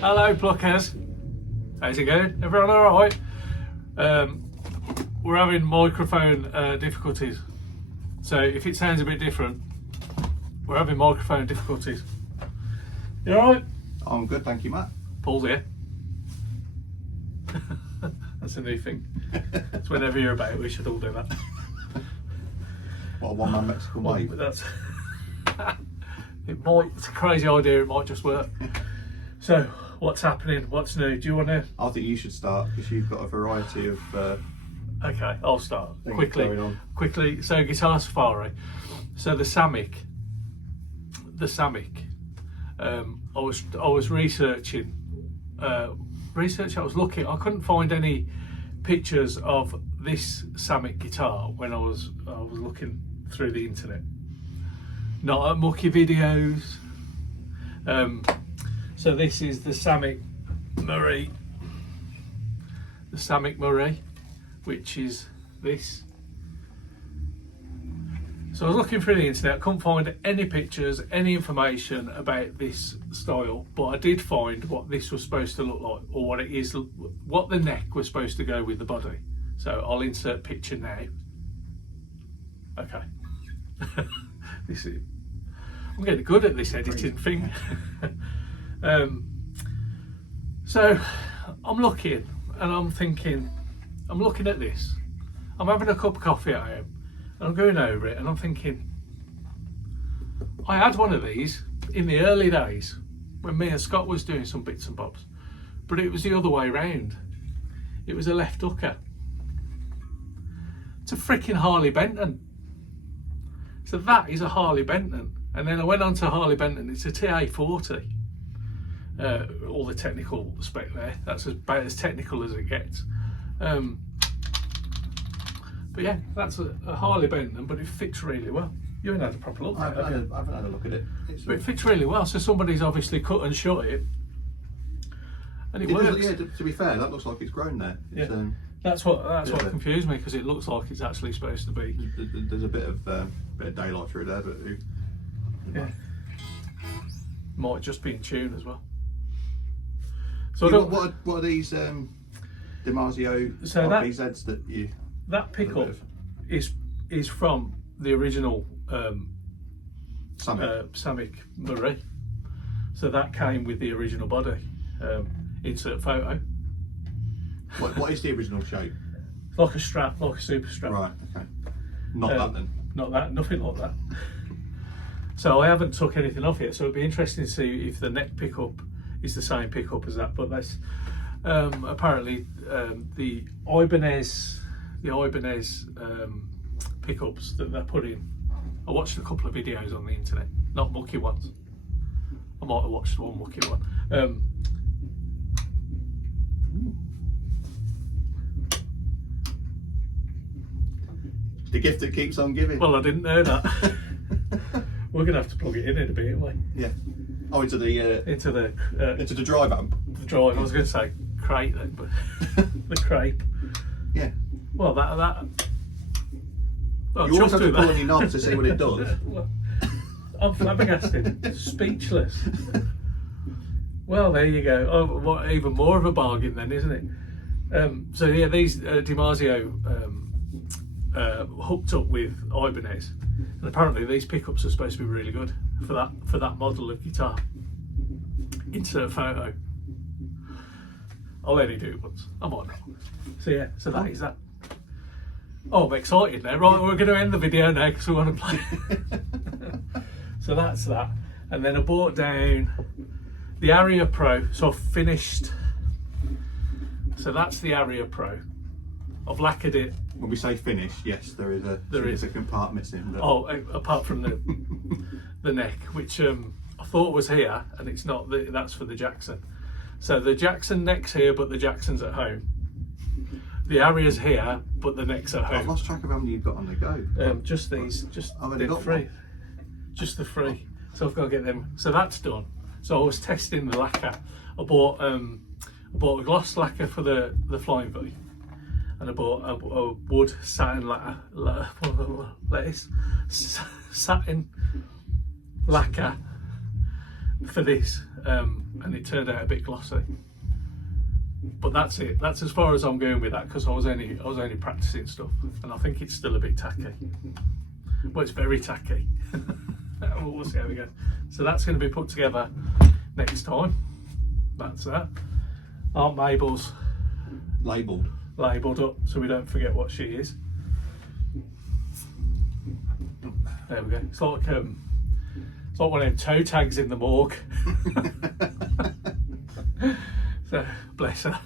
Hello pluckers, how's it going? Everyone alright? We're having microphone difficulties, so if it sounds a bit different, we're having microphone difficulties. You alright? I'm good, thank you, Matt. Paul's here. That's a new thing. It's whenever you're about, we should all do that. What a one-man Mexican wave. That's it's a crazy idea, it might just work. So, what's happening? What's new? Do you want to? I think you should start because you've got a variety of Okay, I'll start things quickly. going on. Quickly. So, Guitar Safari. So the Samick. I was researching. I was looking. I couldn't find any pictures of this Samick guitar when I was looking through the internet. Not at mucky videos. So this is the Samick Marie. The Samick Marie, which is this. So I was looking through the internet, I couldn't find any pictures, any information about this style, but I did find what this was supposed to look like, or what it is, what the neck was supposed to go with the body. So I'll insert picture now. Okay. I'm getting good at this editing thing. So I'm looking and I'm thinking, I'm looking at this, I'm having a cup of coffee at home and I'm going over it and I'm thinking, I had one of these in the early days when me and Scott was doing some bits and bobs, but it was the other way round. It was a left hooker. It's a freaking Harley Benton. So that is a Harley Benton. And then I went on to Harley Benton, it's a TA40. All the technical spec there, that's about as technical as it gets. But yeah, that's a Harley Benton, but it fits really well. You haven't had a proper look I at it, have you? haven't had a look at it. But it fits really well, so somebody's obviously cut and shut it. And it works. Yeah, to be fair, that looks like it's grown there. It's, Yeah. That's what confused me, because it looks like it's actually supposed to be. There's a bit of daylight through there, but Yeah. Might just be in tune as well. So what are these DiMarzio RPZs that you? That pickup is from the original Samick Marie. So that came with the original body. Insert photo. What is the original shape? Like a strap, like a super strap. Right. Okay. Not that then. Not that. Nothing like that. So I haven't took anything off yet. So it'd be interesting to see if the neck pickup is the same pickup as that. But that's apparently the Ibanez pickups that they're putting. I watched a couple of videos on the internet, not mucky ones. I might have watched one mucky one. The gift that keeps on giving. Well, I didn't know that. We're gonna have to plug it in a bit, aren't we? Yeah. Oh, into the drive amp. The drive. I was going to say crate then, but the crepe. Yeah. Well, that. Well, You always have to pull that. on your knob to see what it does. Well, I'm flabbergasted, speechless. Well, there you go. Oh, what, even more of a bargain then, isn't it? So yeah, these DiMarzio hooked up with Ibanez, and apparently these pickups are supposed to be really good for that model of guitar. Insert photo. I'll only do it once. I might not. So yeah, so that is that. Oh, I'm excited now. Right, we're going to end the video now because we want to play. So that's that. And then I brought down the Aria Pro. So I've finished. So that's the Aria Pro. I've lacquered it. When we say finish, yes, there is a significant part missing. But... Oh, apart from the neck, which I thought was here, and it's not. That's for the Jackson. So the Jackson neck's here, but the Jackson's at home. The Aria's here, but the neck's at home. I've lost track of how many you've got on the go. Just these, just the three. One. Just the three. So I've got to get them. So that's done. So I was testing the lacquer. I bought a gloss lacquer for the Flying V, and I bought a wood satin satin lacquer for this, and it turned out a bit glossy. But that's it. That's as far as I'm going with that, because I was only practicing stuff, and I think it's still a bit tacky. Well, it's very tacky. We'll see how we go. So that's going to be put together next time. That's that. Aunt Mabel's labelled up, so we don't forget what she is. There we go. It's like one of them toe tags in the morgue. So bless her.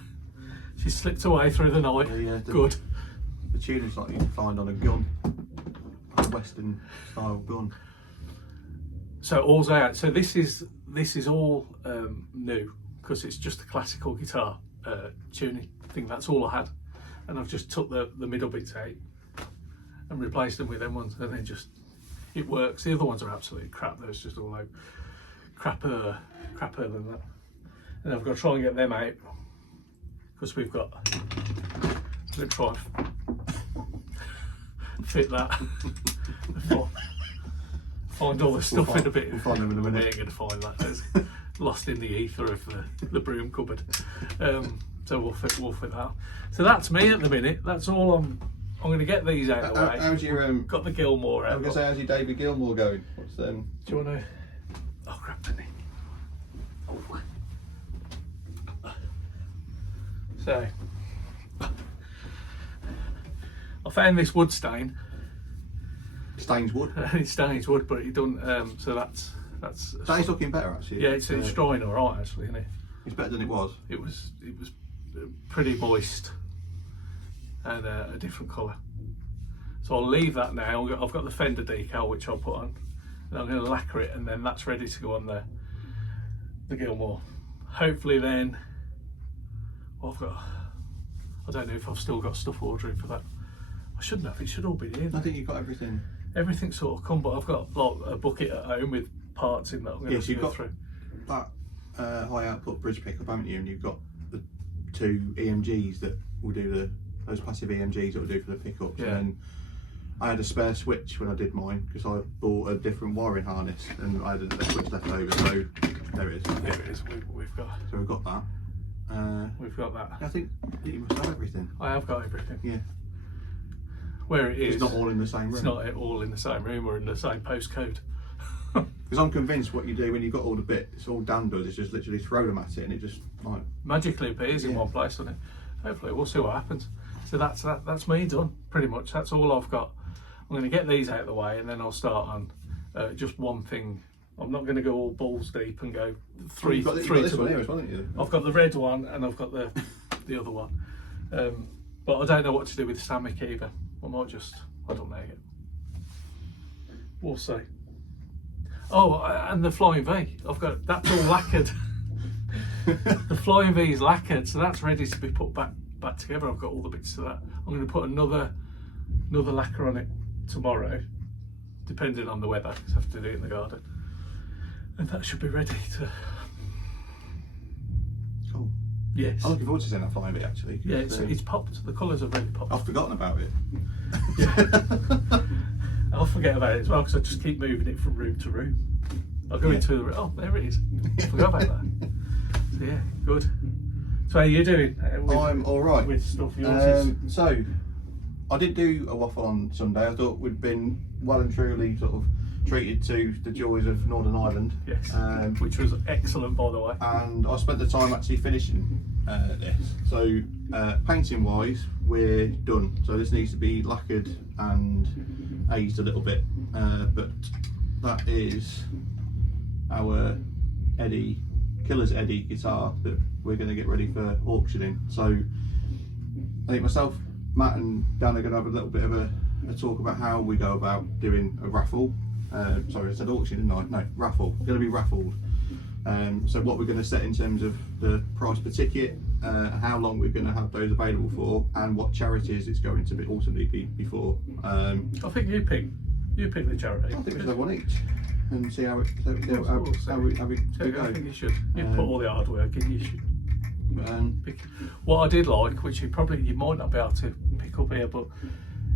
She slipped away through the night. Good. The tuner's like you'd find on a gun, a Western style gun. So all's out. So this is all new, because it's just a classical guitar tuning thing. That's all I had, and I've just took the middle bits out and replaced them with them ones, and then just it works. The other ones are absolutely crap. There's just all like crapper than that. And I've got to try and get them out, because we've got. I'm going to try and fit that. Find all the stuff in a bit. We'll find them in a minute. We ain't going to find that. It's lost in the ether of the broom cupboard. So we'll fit that. So that's me at the minute. That's all I'm going to get these out of the way. How's your got the Gilmore out? I was going to say, how's your David Gilmore going? What's Do you want to? I'll grab the knee. Oh. So I found this wood stain. Stains wood. It stains wood, but it don't. So that's. Stains looking better actually. Yeah, it's drying all right actually, isn't it? It's better than it was. It was pretty moist and a different colour. So I'll leave that now. I've got the fender decal which I'll put on, and I'm going to lacquer it, and then that's ready to go on the Gilmore. Hopefully then. Well, I don't know if I've still got stuff ordering for that. I shouldn't have. It should all be here. I think you've got everything. Everything's sort of come, but I've got like a bucket at home with parts in that I'm going to go through. That high output bridge pickup, haven't you? And you've got the two EMGs that will do those passive EMGs that will do for the pickups. Yeah. And I had a spare switch when I did mine, because I bought a different wiring harness and I had a switch left over. So there it is. There it is. We've got. So we've got that. We've got that. I think you must have everything. I have got everything. Yeah. Where it is. It's not all in the same room. It's not all in the same room or in the same postcode. Because I'm convinced what you do when you've got all the bits, all Dan does is just literally throw them at it, and it just like magically appears in one place, doesn't it? Hopefully we'll see what happens. So that's me done pretty much. That's all I've got. I'm going to get these out of the way, and then I'll start on just one thing. I'm not going to go all balls deep and go three you've got to this one here as well, haven't you? I've got the red one and I've got the other one, but I don't know what to do with Samick either. I might just, I don't know yet. We'll see. Oh, and the Flying V. I've got that's all lacquered. The Flying V is lacquered, so that's ready to be put back together. I've got all the bits to that. I'm going to put another lacquer on it tomorrow, depending on the weather, because I have to do it in the garden. And that should be ready to. Cool. Yes. I'm looking forward to seeing that Flying V actually. Yeah, it's popped. The colours are really popped. I've forgotten about it. Yeah. I'll forget about it as well, because I just keep moving it from room to room. I'll go into the room. Oh, there it is. I forgot about that. So yeah, good. So how are you doing? I'm all right. With stuff yours so, I did do a waffle on Sunday. I thought we'd been well and truly sort of treated to the joys of Northern Ireland. Yes, which was excellent, by the way. And I spent the time actually finishing this. So painting wise, we're done. So this needs to be lacquered and aged a little bit, but that is our Killer's Eddie guitar that we're going to get ready for auctioning. So I think myself, Matt and Dan are going to have a little bit of a talk about how we go about doing a raffle. Sorry, I said auction, didn't I? No, raffle. It's going to be raffled. So what we're going to set in terms of the price per ticket, how long we're going to have those available for, and what charities it's going to be ultimately be for. I think you pick the charity. I think we should have one each and see how we go. I think you should. You put all the hard work in. You should. What I did like, which you might not be able to pick up here, but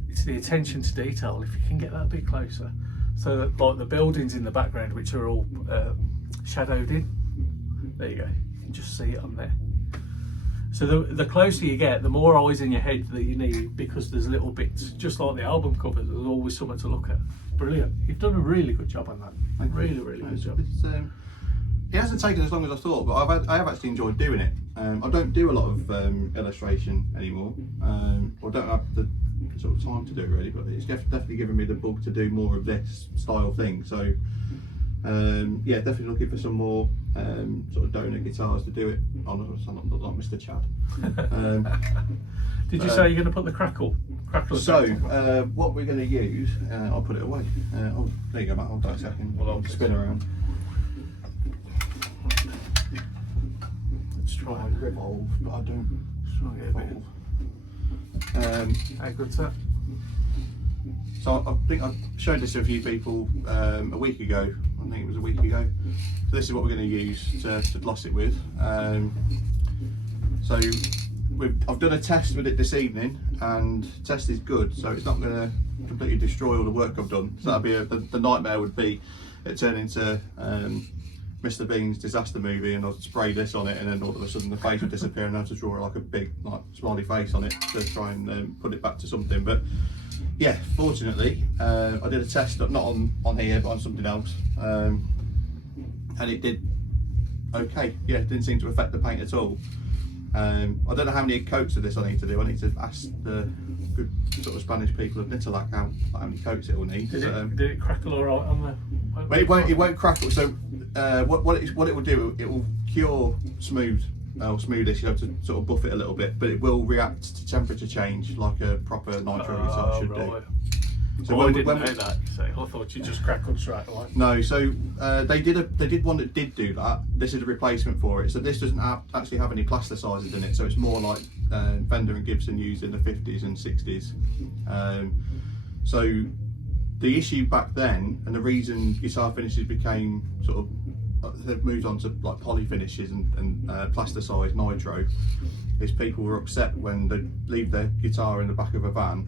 it's the attention to detail. If you can get that a bit closer. So that, like the buildings in the background, which are all shadowed in, there you go, you can just see it on there. So the closer you get, the more eyes in your head that you need, because there's little bits, just like the album cover, there's always something to look at. Brilliant. You've done a really good job on that. Really good job. It hasn't taken as long as I thought, but I have actually enjoyed doing it. I don't do a lot of illustration anymore. I don't have the sort of time to do it really, but it's definitely given me the bug to do more of this style thing. So yeah, definitely looking for some more sort of donor guitars to do it on. Not like Mr. Chad. Did you say you're going to put the crackle? So what we're going to use, I'll put it away. Oh, there you go, Matt. Hold on a second. Well, I'll spin around. Let's try I revolve, but I don't revolve. How good's that? So I think I showed this to a few people a week ago. I think it was a week ago. So this is what we're going to use to gloss it with. So I've done a test with it this evening, and the test is good. So it's not going to completely destroy all the work I've done. So that'd be the nightmare would be it turned into Mr. Bean's disaster movie, and I'd spray this on it, and then all of a sudden the face would disappear, and I have to draw like a big smiley face on it to try and put it back to something. But yeah, fortunately, I did a test not on here but on something else, and it did okay. Yeah, it didn't seem to affect the paint at all. I don't know how many coats of this I need to do. I need to ask the good sort of Spanish people of Nitalac how many coats it will need. Did it crackle all right on the? Well, it won't crackle. So what it will do, it will cure smooth. Smoothish, you have to sort of buff it a little bit, but it will react to temperature change like a proper nitro guitar should do. So I didn't know that. So I thought you just crackled straight away. No, so they did one that did do that. This is a replacement for it. So this doesn't actually have any plasticizers in it. So it's more like Fender and Gibson used in the 50s and 60s. So the issue back then, and the reason guitar finishes became sort of they've moved on to like poly finishes and plasticized nitro, is people were upset when they leave their guitar in the back of a van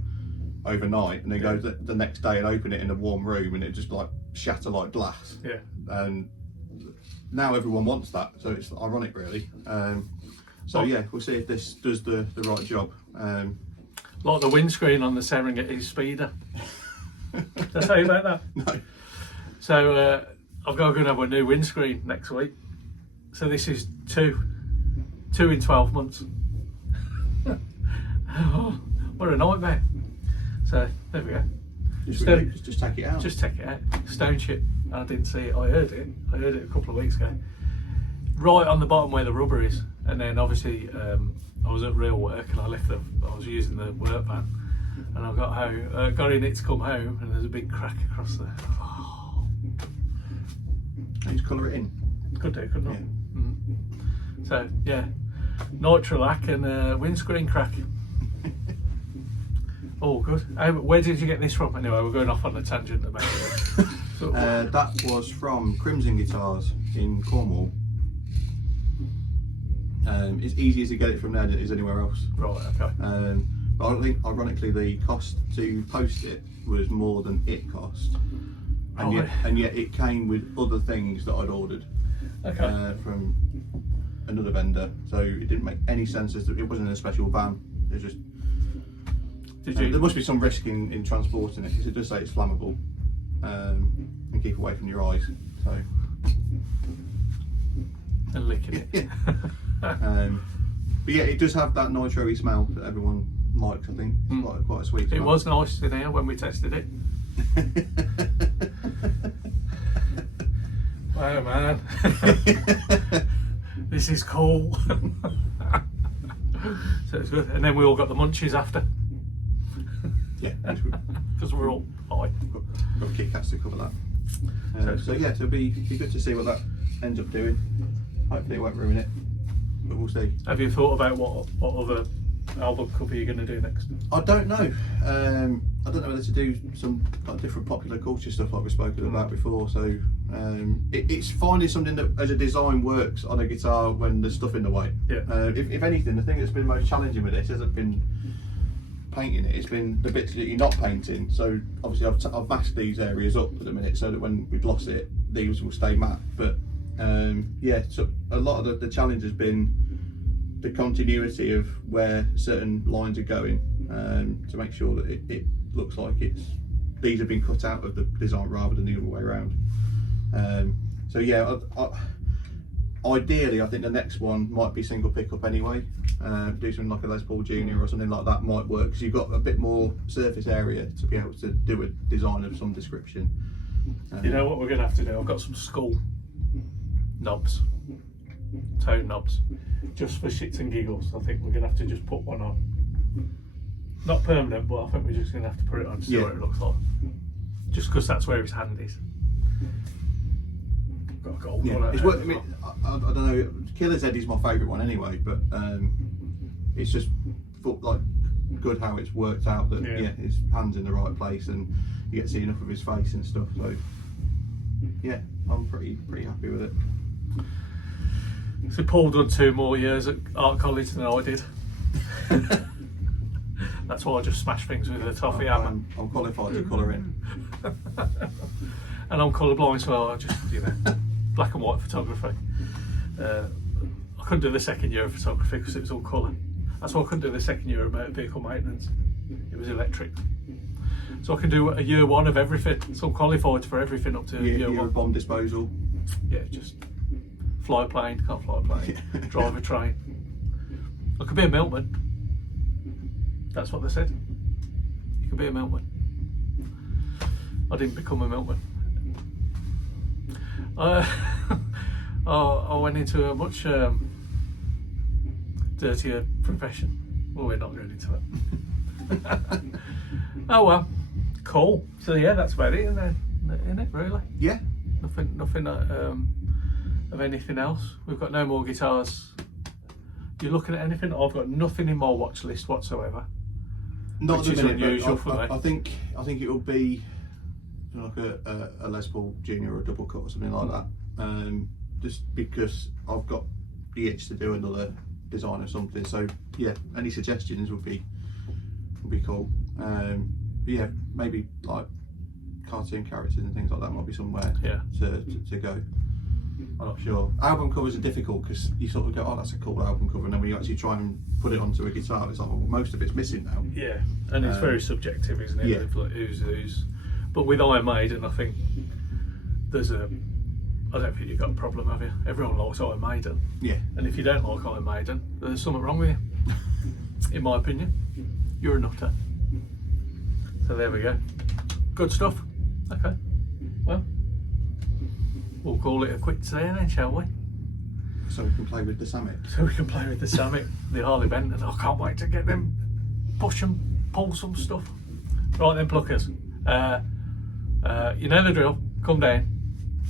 overnight and then go the next day and open it in a warm room and it just like shatter like glass. Yeah. And now everyone wants that, so it's ironic really. So yeah, we'll see if this does the right job. Like the windscreen on the Serengeti Speeder. Did I say about that? No. So I've got to go and have a new windscreen next week. So this is two in 12 months. Oh, what a nightmare. So there we go. Just take it out. Just take it out. Stone chip. I didn't see it. I heard it a couple of weeks ago. Right on the bottom where the rubber is. And then obviously I was at real work and I was using the work van, and I got home, got in it to come home, and there's a big crack across there. Oh. And just colour it in. Could do, couldn't I? Yeah. So yeah, Nitrolac and windscreen crack. Oh, good. Where did you get this from? Anyway, we're going off on a tangent about it. That was from Crimson Guitars in Cornwall. It's easier to get it from there than it is anywhere else. Right, okay. But I think, ironically, the cost to post it was more than it cost, and yet it came with other things that I'd ordered from another vendor. So it didn't make any sense. It wasn't in a special van. It was just. There must be some risk in transporting it, because it does say it's flammable and keep away from your eyes. So. And licking it. But yeah, it does have that nitro-y smell that everyone likes. I think it's quite a sweet smell. It was nice in here when we tested it. Wow, man. This is cool. So it's good. And then we all got the munchies after. Yeah, because we're all high. Got Kit Kats to cover that. So yeah, so it'll be good to see what that ends up doing. Hopefully it won't ruin it, but we'll see. Have you thought about what other album cover you're going to do next? I don't know. I don't know whether to do some like different popular culture stuff like we've spoken about before. So it's finding something that as a design works on a guitar when there's stuff in the way. Yeah. If anything, the thing that's been most challenging with this hasn't been painting it, it's been the bits that you're not painting. So obviously I've masked these areas up at the minute so that when we've lost it, these will stay matte. But yeah, so a lot of the challenge has been the continuity of where certain lines are going, to make sure that it looks like these have been cut out of the design rather than the other way around. So yeah, ideally I think the next one might be single pickup anyway. Do something like a Les Paul Junior or something like that might work, because you've got a bit more surface area to be able to do a design of some description. You know what we're going to have to do? I've got some skull knobs, toe knobs, just for shits and giggles. I think we're going to have to just put one on. Not permanent, but I think we're just going to have to put it on to see what it looks like. Just because that's where his hand is. Got a gold one. I don't know, Killer's Head is my favourite one anyway, but it's just like good how it's worked out that his hand's in the right place and you get to see enough of his face and stuff. So yeah, I'm pretty happy with it. So Paul done 2 more years at art college than I did. That's why I just smash things with a toffee hammer. I'm qualified to colour in. And I'm colourblind, so I just, black and white photography. I couldn't do the second year of photography because it was all colour. That's why I couldn't do the second year of motor vehicle maintenance. It was electric. So I can do a year 1 of everything. So I'm qualified for everything up to year 1. Bomb disposal. Yeah, just fly a plane, can't fly a plane. Drive a train. I could be a milkman. That's what they said. You could be a milkman. I didn't become a milkman. I went into a much dirtier profession. Well, we're not going into that. Oh well, cool. So yeah, that's about it, isn't it really? Yeah. Nothing of anything else. We've got no more guitars. You're looking at anything? I've got nothing in my watch list whatsoever. Not which at the minute, unusual for me. I think it will be like a Les Paul Junior or a double cut or something like that. Just because I've got the itch to do another design of something. So yeah, any suggestions would be cool. But yeah, maybe like cartoon characters and things like that might be somewhere to go. I'm not sure. Album covers are difficult because you sort of go, oh, that's a cool album cover, and then when you actually try and put it onto a guitar, it's like, well, most of it's missing now. Yeah, and it's very subjective, isn't it? Yeah. Like who's. But with Iron Maiden, I think there's I don't think you've got a problem, have you? Everyone likes Iron Maiden. Yeah. And if you don't like Iron Maiden, there's something wrong with you. In my opinion, you're a nutter. So there we go. Good stuff. Okay. Well, we'll call it a quit today then, shall we? So we can play with the Summit. So we can play with the Summit, the Harley Benton. I can't wait to get them, push and pull some stuff. Right then, pluckers. You know the drill. Come down,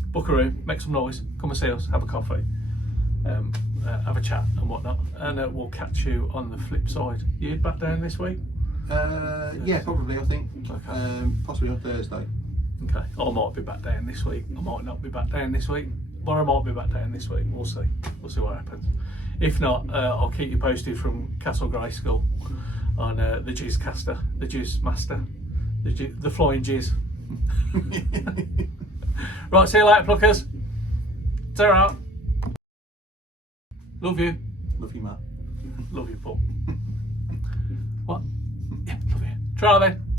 book a room, make some noise, come and see us, have a coffee, have a chat and whatnot, and we'll catch you on the flip side. You back down this week? Yeah, probably. I think. Okay. Possibly on Thursday. Okay. I might be back down this week. I might not be back down this week, but I might be back down this week. We'll see. We'll see what happens. If not, I'll keep you posted from Castle Grayskull on the Jizz Caster, the Jizz Master, the Flying Jizz. Right, see you later, pluckers. Tear out. Love you. Love you, Matt. Love you, Paul. What? Yeah, love you. Try then.